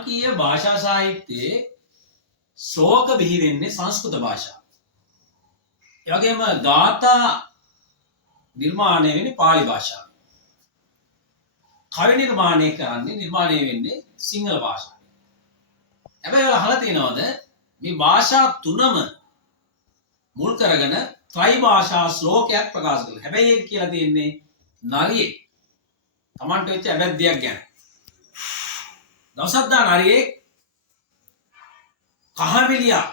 ලාංකීය භාෂා සාහිත්‍යයේ ශ්ලෝක බිහි වෙන්නේ සංස්කෘත භාෂාව. ඒ වගේම ගාථා නිර්මාණය වෙන්නේ පාලි භාෂාවෙන්. කවි නිර්මාණය වෙන්නේ සිංහල භාෂාවෙන්. හැබැයි ඔයාලා අහලා තියෙනවද මේ භාෂා තුනම මුල් කරගෙන ත්‍රි භාෂා ශ්ලෝකයක් ප්‍රකාශ කළා. හැබැයි ඒක කියලා තියෙන්නේ නරියෙක් Tamanට වෙච්ච අබැද්දයක් ගැන. දවසක් නරියෙක් කහමිලියා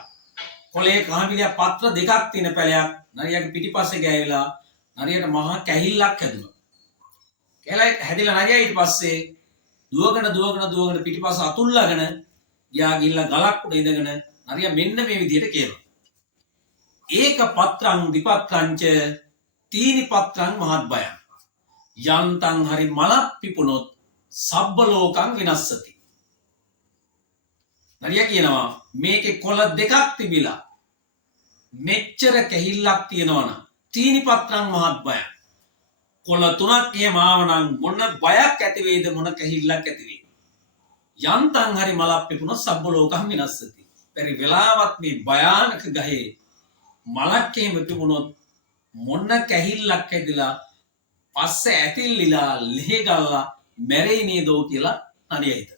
කොලේ කහමිලියා පත්‍ර දෙකක් තියෙන පැලයක් නරියාගේ පිටිපස්සේ ගෑවිලා නරියට මහා කැහිල්ලක් හැදුනා. කැලයි හැදිලා නරියා ඊට පස්සේ දුවගෙන පිටිපස්ස අතුල්ලාගෙන ගිහිල්ලා ගලක් උඩ ඉඳගෙන නරියා මෙන්න මේ විදිහට කියනවා. ඒක පත්‍රං විපත්‍රංච තීනි පත්‍රං මහත් බයං යන්තං හරි මලක් පිපුණොත් සබ්බ ලෝකං විනස්සති. නරියා කියනවා මේකේ කොළ දෙකක් තිබිලා මෙච්චර කැහිල්ලක් තියෙනවනම් තීනි පත්‍රං මහත් බයං කොළ තුනක් එහෙම ආවනම් මොන බයක් ඇති වෙයිද මොන කැහිල්ලක් ඇති වෙයිද යන්තං හරි මලක් පිපුණොත් සබ්බ ලෝකං විනස්සති. පරි වෙලාවත් මේ භයානක ගහේ මලක් එහෙම පිපුණොත් මොන කැහිල්ලක් ඇදිලා පස්සේ ඇතිල්ලිලා ලේ ගල්ලා මැරෙයි නේදෝ කියලා නරියා හිතනවා.